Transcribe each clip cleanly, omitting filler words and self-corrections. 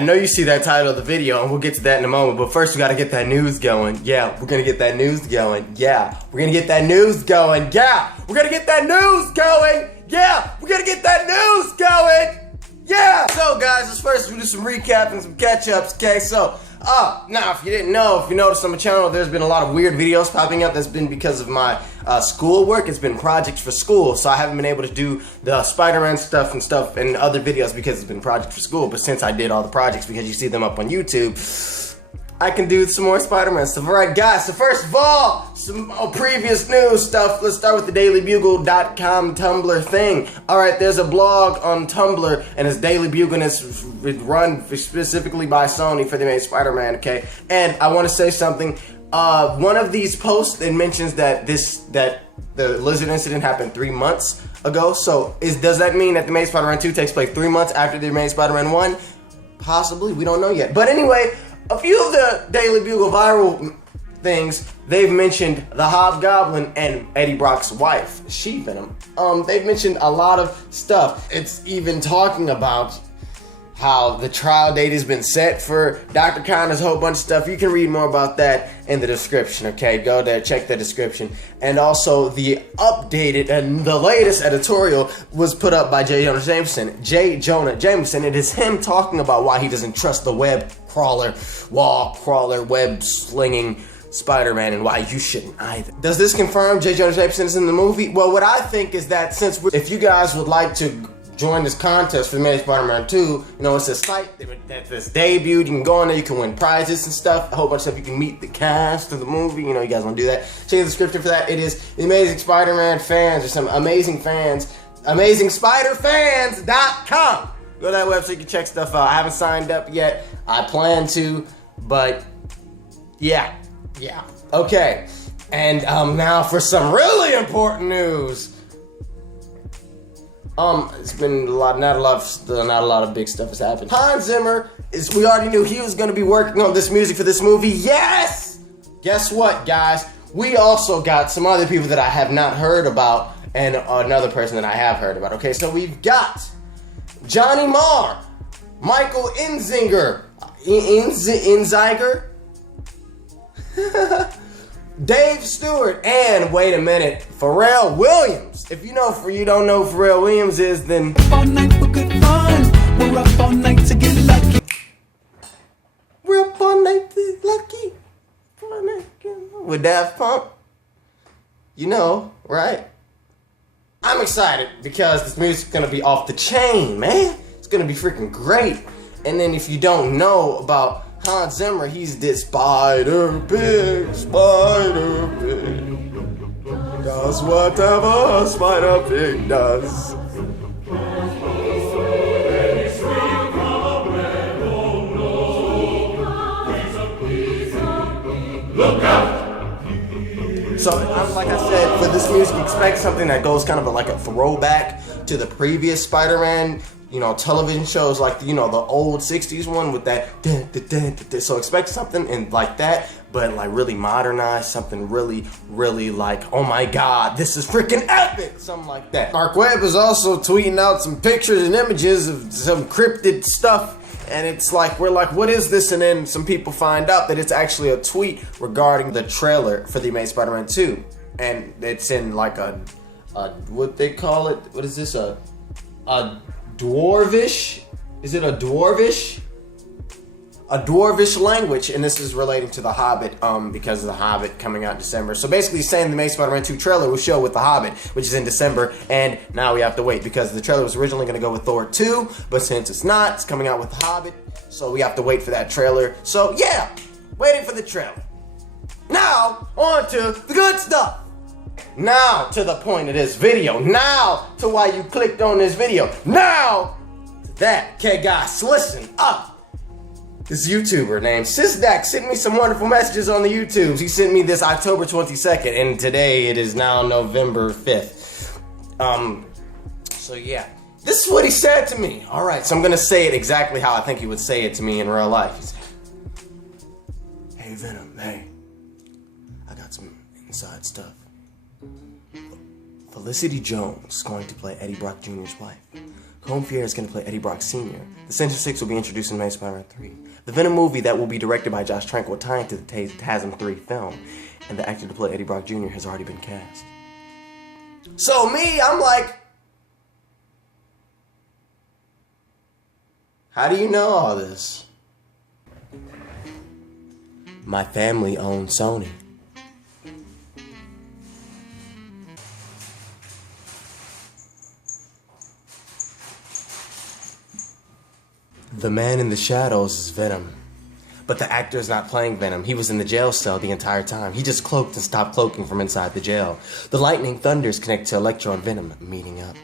I know you see that title of the video, and we'll get to that in a moment, but first we gotta get that news going. Yeah, we're gonna get that news going. Yeah, we're gonna get that news going. Yeah, we're gonna get that news going. Yeah, we're gonna get that news going. Yeah! So guys, let's first do some recap and some catch-ups, okay? So, now if you didn't know, if you noticed on my channel, there's been a lot of weird videos popping up. That's been because of my school work. It's been projects for school, so I haven't been able to do the Spider-Man stuff and other videos because it's been projects for school. But since I did all the projects, because you see them up on YouTube, I can do some more Spider-Man stuff. Alright guys, so first of all, some previous news stuff. Let's start with the dailybugle.com Tumblr thing. Alright, there's a blog on Tumblr, and it's Daily Bugle, and it's run specifically by Sony for the Amazing Spider-Man, okay? And I want to say something. One of these posts, it mentions that the lizard incident happened 3 months ago. So does that mean that the Amazing Spider-Man 2 takes place 3 months after the Amazing Spider-Man 1? Possibly, we don't know yet. But anyway, a few of the Daily Bugle viral things, they've mentioned the Hobgoblin and Eddie Brock's wife, Venom. They've mentioned a lot of stuff. It's even talking about how the trial date has been set for Dr. Connor's whole bunch of stuff. You can read more about that in the description, okay? Go there, check the description. And also the updated and the latest editorial was put up by J. Jonah Jameson. It is him talking about why he doesn't trust the web crawler, wall crawler, web slinging Spider-Man, and why you shouldn't either. Does this confirm J. Jonah Jameson is in the movie? Well, what I think is that if you guys would like to join this contest for the Amazing Spider-Man 2, you know, it's a site that's debuted. You can go on there, you can win prizes and stuff, a whole bunch of stuff. You can meet the cast of the movie. You know, you guys want to do that. Check the description for that. It is the Amazing Spider-Man fans, or some amazing fans, AmazingSpiderFans.com. Go to that website, you can check stuff out. I haven't signed up yet. I plan to, but yeah. Okay, and now for some really important news. It's been not a lot of big stuff has happened. Hans Zimmer we already knew he was gonna be working on this music for this movie. Yes! Guess what, guys? We also got some other people that I have not heard about, and another person that I have heard about. Okay, so we've got Johnny Marr, Michael Inziger, Dave Stewart, and wait a minute, Pharrell Williams. If you don't know who Pharrell Williams is, then all night for good fun. We're up all night to get lucky. We're up all night to get lucky. With Daft Punk. You know, right? I'm excited because this music's gonna be off the chain, man. It's gonna be freaking great. And then if you don't know about Hans Zimmer, he's this Spider Pig does whatever Spider Pig does. Look out! So, like I said, for this music, expect something that goes kind of like a throwback to the previous Spider-Man, you know, television shows, like, you know, the old 60s one with that so expect something like that, but like really modernized, something really like, oh my god, this is freaking epic, something like that. Mark Webb is also tweeting out some pictures and images of some cryptid stuff, and it's like, we're like, what is this? And then some people find out that it's actually a tweet regarding the trailer for The Amazing Spider-Man 2, and it's in like a what they call it, what is this, a Dwarvish? Is it a Dwarvish? A Dwarvish language, and this is relating to The Hobbit, because of The Hobbit coming out in December. So basically saying the Amazing Spider-Man 2 trailer will show with The Hobbit, which is in December, and now we have to wait, because the trailer was originally going to go with Thor 2, but since it's not, it's coming out with The Hobbit, so we have to wait for that trailer. So yeah, waiting for the trailer. Now, on to the good stuff. Now to the point of this video. Now to why you clicked on this video. Now to that. Okay guys, listen up. This YouTuber named Sisdak sent me some wonderful messages on the YouTubes. He sent me this October 22nd, and today it is now November 5th. So yeah. This is what he said to me. Alright, so I'm gonna say it exactly how I think he would say it to me in real life. He said, "Hey Venom, hey. I got some inside stuff. Felicity Jones is going to play Eddie Brock Jr.'s wife. Colin Fier is going to play Eddie Brock Sr. The Sinister Six will be introduced in May Spider-Man 3. The Venom movie that will be directed by Josh Trank will tie into the TASM 3 film, and the actor to play Eddie Brock Jr. has already been cast. So me, I'm like, how do you know all this? My family owns Sony. The man in the shadows is Venom. But the actor is not playing Venom. He was in the jail cell the entire time. He just cloaked and stopped cloaking from inside the jail. The lightning thunders connect to Electro and Venom meeting up.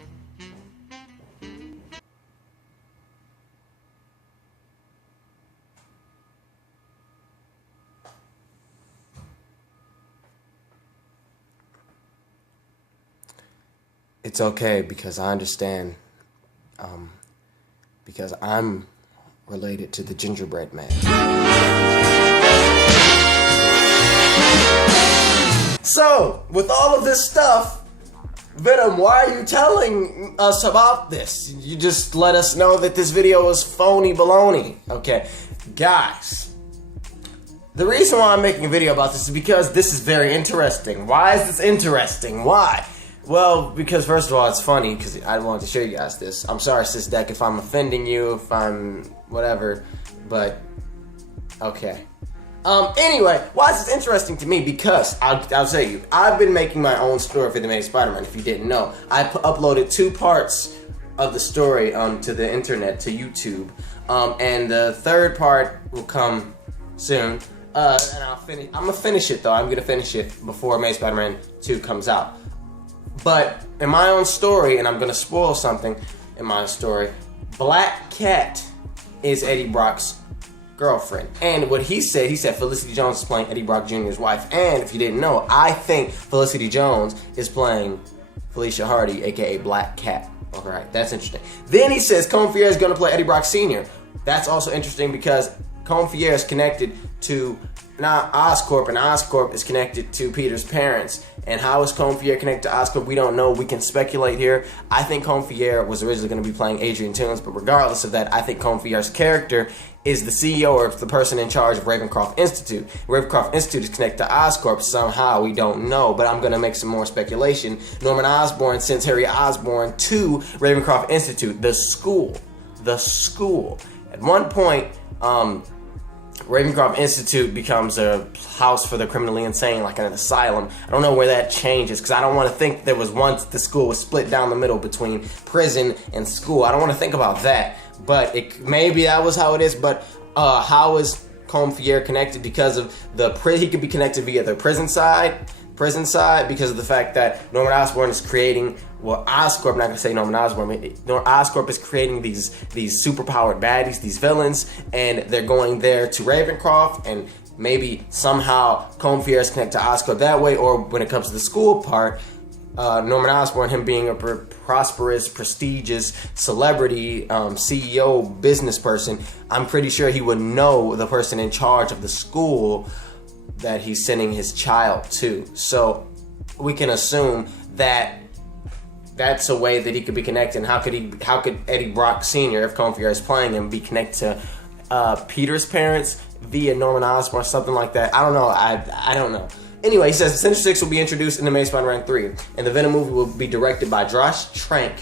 It's okay because I understand, because I'm related to the gingerbread man. So, with all of this stuff, Venom, why are you telling us about this? You just let us know that this video is phony baloney. Okay, guys, the reason why I'm making a video about this is because this is very interesting. Why is this interesting? Why? Well, because first of all, it's funny because I wanted to show you guys this. I'm sorry, Sis Deck, if I'm offending you, if I'm whatever, but okay. Anyway, why is this interesting to me? Because I'll tell you, I've been making my own story for the Amazing Spider-Man. If you didn't know, I uploaded 2 parts of the story to the internet, to YouTube, and the 3rd part will come soon. And I'll finish. I'm gonna finish it though. I'm gonna finish it before Amazing Spider-Man 2 comes out. But in my own story, and I'm gonna spoil something in my story, Black Cat is Eddie Brock's girlfriend. And what he said Felicity Jones is playing Eddie Brock Jr.'s wife. And if you didn't know, I think Felicity Jones is playing Felicia Hardy, aka Black Cat. Alright, that's interesting. Then he says Colin Fier is gonna play Eddie Brock Sr. That's also interesting because Colin Fier is connected to Oscorp, and Oscorp is connected to Peter's parents. And how is Colin Fier connected to Oscorp? We don't know. We can speculate here. I think Colin Fier was originally going to be playing Adrian Toomes, but regardless of that, I think Colin Fier's character is the CEO or the person in charge of Ravencroft Institute. Ravencroft Institute is connected to Oscorp somehow. We don't know, but I'm going to make some more speculation. Norman Osborn sends Harry Osborn to Ravencroft Institute, the school. The school. At one point, Ravencroft Institute becomes a house for the criminally insane, like an asylum. I don't know where that changes, because I don't want to think there was once the school was split down the middle between prison and school. I don't want to think about that, but maybe that was how it is. But how is Colin Fier connected? Because of he could be connected via the prison side, because of the fact that Norman Osborn is creating, Oscorp, I'm not gonna say Norman Osborn, Oscorp is creating these superpowered baddies, these villains, and they're going there to Ravencroft, and maybe somehow Colin Fier is connected to Oscorp that way. Or when it comes to the school part, Norman Osborn, him being a prosperous, prestigious celebrity, CEO, business person, I'm pretty sure he would know the person in charge of the school that he's sending his child to. So we can assume that that's a way that he could be connected. And how could Eddie Brock Sr., if Colin Fier is playing him, be connected to Peter's parents via Norman Osborn, something like that? I don't know. I don't know. Anyway, he says the Sinister Six will be introduced in the Amazing Spider-Man 3, and the Venom movie will be directed by Josh Trank,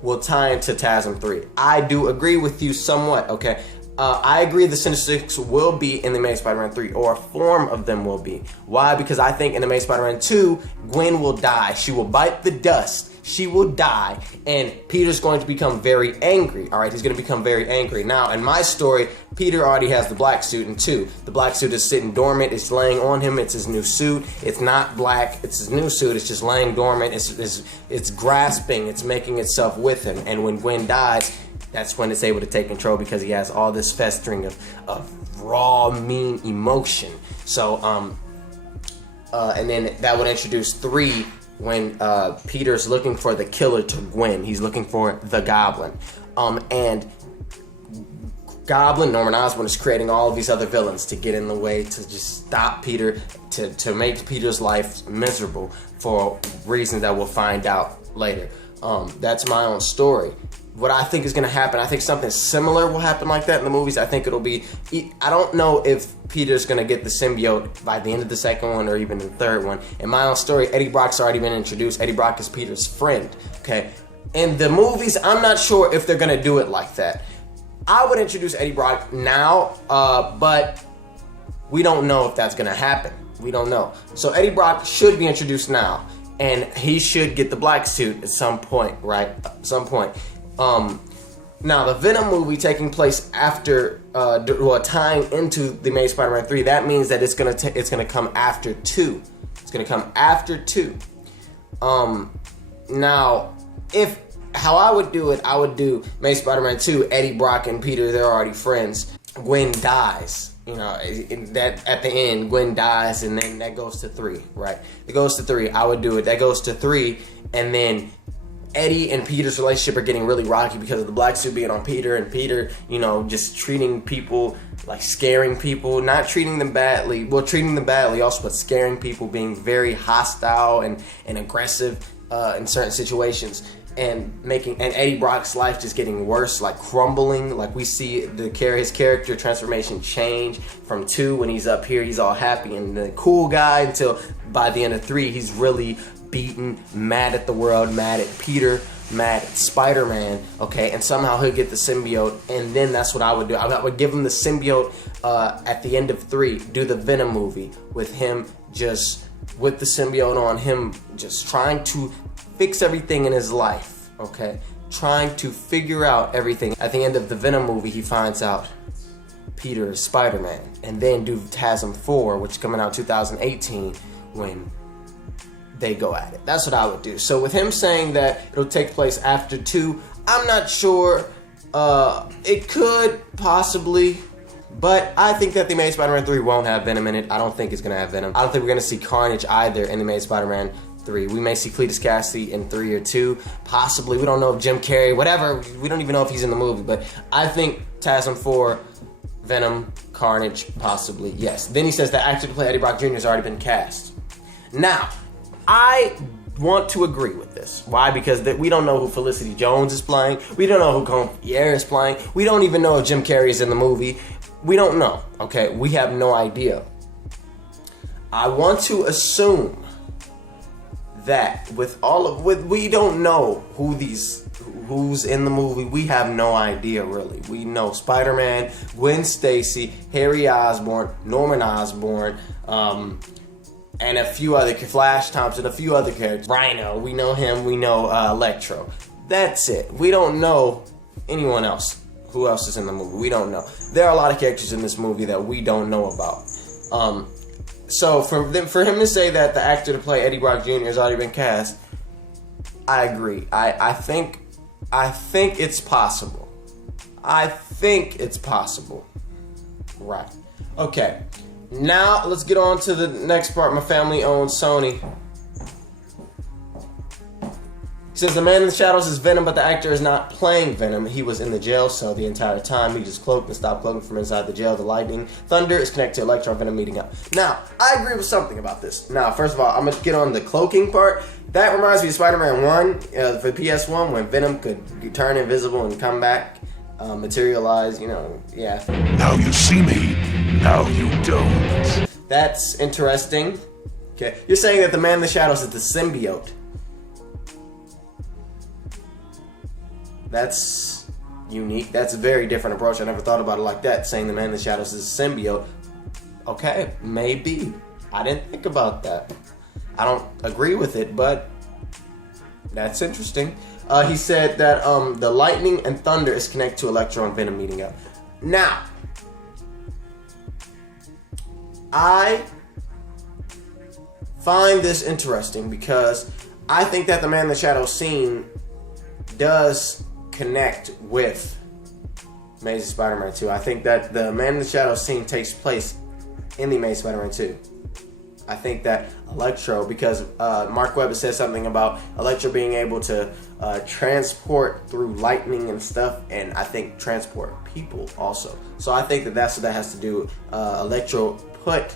will tie into TASM 3. I do agree with you somewhat, okay? I agree the Sinister Six will be in the Amazing Spider-Man 3, or a form of them will be. Why? Because I think in the Amazing Spider-Man 2, Gwen will die. She will bite the dust. She will die, and Peter's going to become very angry. All right, he's going to become very angry. Now, in my story, Peter already has the black suit in 2. The black suit is sitting dormant. It's laying on him. It's his new suit. It's not black. It's his new suit. It's just laying dormant. It's grasping. It's making itself with him. And when Gwen dies, that's when it's able to take control, because he has all this festering of raw, mean emotion. So, and then that would introduce 3 when Peter's looking for the killer to Gwen. He's looking for the Goblin. And Goblin, Norman Osborn, is creating all of these other villains to get in the way, to just stop Peter, to make Peter's life miserable for reasons that we'll find out later. That's my own story. what I think is going to happen, I think something similar will happen like that in the movies. I think it'll be, I don't know if Peter's going to get the symbiote by the end of the second one or even the third one. In my own story, Eddie Brock's already been introduced. Eddie Brock is Peter's friend, okay? In the movies, I'm not sure if they're going to do it like that. I would introduce Eddie Brock now, but we don't know if that's going to happen. We don't know. So Eddie Brock should be introduced now, and he should get the black suit at some point, right? At some point. Now, the Venom movie taking place after, tying into the Amazing Spider-Man 3, that means that it's gonna come after 2. It's gonna come after 2. Now, how I would do it, I would do Amazing Spider-Man 2, Eddie Brock and Peter, they're already friends. Gwen dies. You know, that at the end, Gwen dies, and then that goes to 3, right? It goes to 3. I would do it. That goes to 3, and then Eddie and Peter's relationship are getting really rocky because of the black suit being on Peter, and Peter, you know, just treating people, like scaring people, not treating them badly. Well, treating them badly also, but scaring people, being very hostile and aggressive in certain situations. And Eddie Brock's life just getting worse, like crumbling. Like we see his character transformation change from 2 when he's up here, he's all happy and the cool guy, until by the end of 3, he's really beaten, mad at the world, mad at Peter, mad at Spider-Man, okay? And somehow he'll get the symbiote, and then that's what I would do. I would give him the symbiote at the end of 3, do the Venom movie with him just with the symbiote on him, just trying to fix everything in his life, okay? Trying to figure out everything. At the end of the Venom movie, he finds out Peter is Spider-Man. And then do TASM 4, which is coming out 2018, when they go at it. That's what I would do. So with him saying that it'll take place after 2, I'm not sure. It could possibly, but I think that the Amazing Spider-Man 3 won't have Venom in it. I don't think it's going to have Venom. I don't think we're going to see Carnage either in the Amazing Spider-Man 3. We may see Cletus Cassidy in 3 or 2, possibly. We don't know if Jim Carrey, whatever. We don't even know if he's in the movie, but I think TASM 4, Venom, Carnage, possibly, yes. Then he says the actor to play Eddie Brock Jr. has already been cast. Now, I want to agree with this. Why? Because we don't know who Felicity Jones is playing. We don't know who Colin Pierre is playing. We don't even know if Jim Carrey is in the movie. We don't know, okay? We have no idea. I want to assume that we don't know who's in the movie. We have no idea, really. We know Spider-Man, Gwen Stacy, Harry Osborn, Norman Osborn, and a few other, Flash Thompson, a few other characters. Rhino, we know him, we know Electro. That's it. We don't know anyone else. Who else is in the movie? We don't know. There are a lot of characters in this movie that we don't know about. So for him to say that the actor to play Eddie Brock Jr. has already been cast, I agree. I think it's possible. I think it's possible. Right. Okay. Now, let's get on to the next part. My family owns Sony. He says the man in the shadows is Venom, but the actor is not playing Venom. He was in the jail cell the entire time. He just cloaked and stopped cloaking from inside the jail. The lightning thunder is connected to Electro and Venom meeting up. Now, I agree with something about this. Now, first of all, I'm going to get on the cloaking part. That reminds me of Spider-Man 1 for PS1 when Venom could turn invisible and come back, materialize, yeah. Now you see me, now you don't. That's interesting. Okay, you're saying that the man in the shadows is the symbiote. That's unique. That's a very different approach. I never thought about it like that, saying the man in the shadows is a symbiote. Okay, maybe. I didn't think about that. I don't agree with it, but that's interesting. He said that the lightning and thunder is connected to Electro and Venom meeting up. Now, I find this interesting because I think that the Man in the Shadows scene does connect with Amazing Spider-Man 2. I think that the Man in the Shadows scene takes place in the Amazing Spider-Man 2. I think that Electro, because Mark Webb said something about Electro being able to transport through lightning and stuff, and I think transport people also. So I think that that's what that has to do. Electro put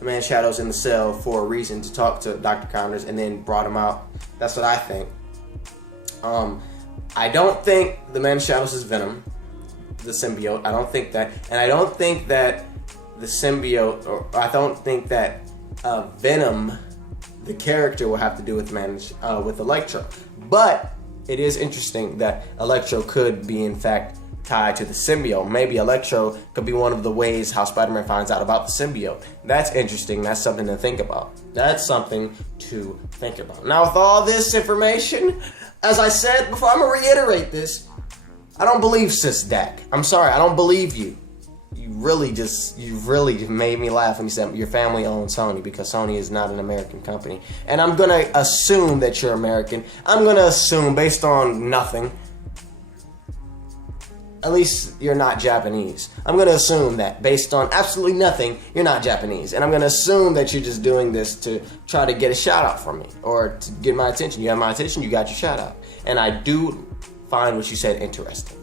the Man in Shadows in the cell for a reason, to talk to Dr. Connors, and then brought him out. That's what I think. I don't think the Man in Shadows is Venom, the symbiote. I don't think that. And I don't think that the symbiote, or I don't think that Venom, the character, will have to do with with Electro. But it is interesting that Electro could be, in fact, tied to the symbiote. Maybe Electro could be one of the ways how Spider-Man finds out about the symbiote. That's interesting. That's something to think about. That's something to think about. Now, with all this information, as I said before, I'm going to reiterate this. I don't believe Sis Dak. I'm sorry, I don't believe you. You really just made me laugh when you said your family owns Sony, because Sony is not an American company. And I'm going to assume that you're American. I'm going to assume, based on nothing, at least you're not Japanese. I'm going to assume that, based on absolutely nothing, you're not Japanese. And I'm going to assume that you're just doing this to try to get a shout out from me, or to get my attention. You have my attention, you got your shout out. And I do find what you said interesting.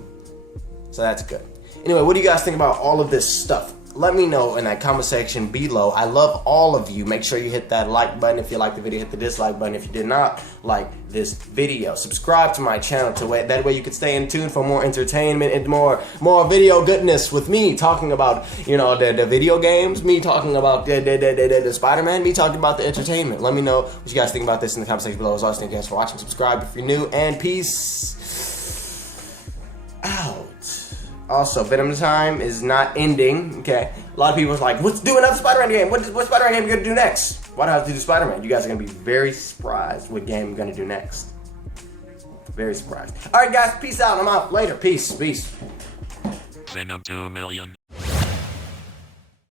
So that's good. Anyway, what do you guys think about all of this stuff? Let me know in that comment section below. I love all of you. Make sure you hit that like button if you liked the video. Hit the dislike button if you did not like this video. Subscribe to my channel that way you can stay in tune for more entertainment and more video goodness with me talking about, you know, the video games, me talking about the Spider-Man, me talking about the entertainment. Let me know what you guys think about this in the comment section below. As always, thank you guys for watching. Subscribe if you're new, and peace out. Also, Venom time is not ending, okay? A lot of people are like, let's do another Spider-Man game. What Spider-Man game are you gonna do next? Why do I have to do Spider-Man? You guys are gonna be very surprised what game I'm gonna do next. Very surprised. All right, guys, peace out. I'm out. Later. Peace. Venom 2 million.